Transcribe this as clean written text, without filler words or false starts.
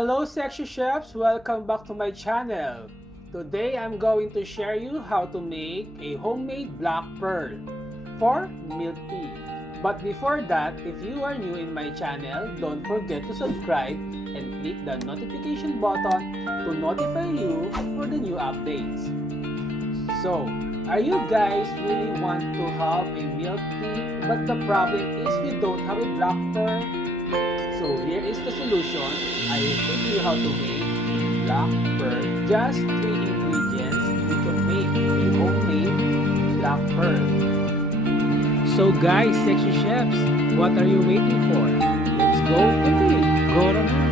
Hello Sexy Chefs! Welcome back to my channel. Today I'm going to share you how to make a homemade black pearl for milk tea. But before that, if you are new in my channel, don't forget to subscribe and click the notification button to notify you for the new updates. So, are you guys really want to have a milk tea but the problem is you don't have a black pearl? So here is the solution. I will teach you how to make black pearl. Just 3 ingredients you can make a homemade black pearl. So guys, Sexy Chefs, what are you waiting for? Let's go into it. Go na!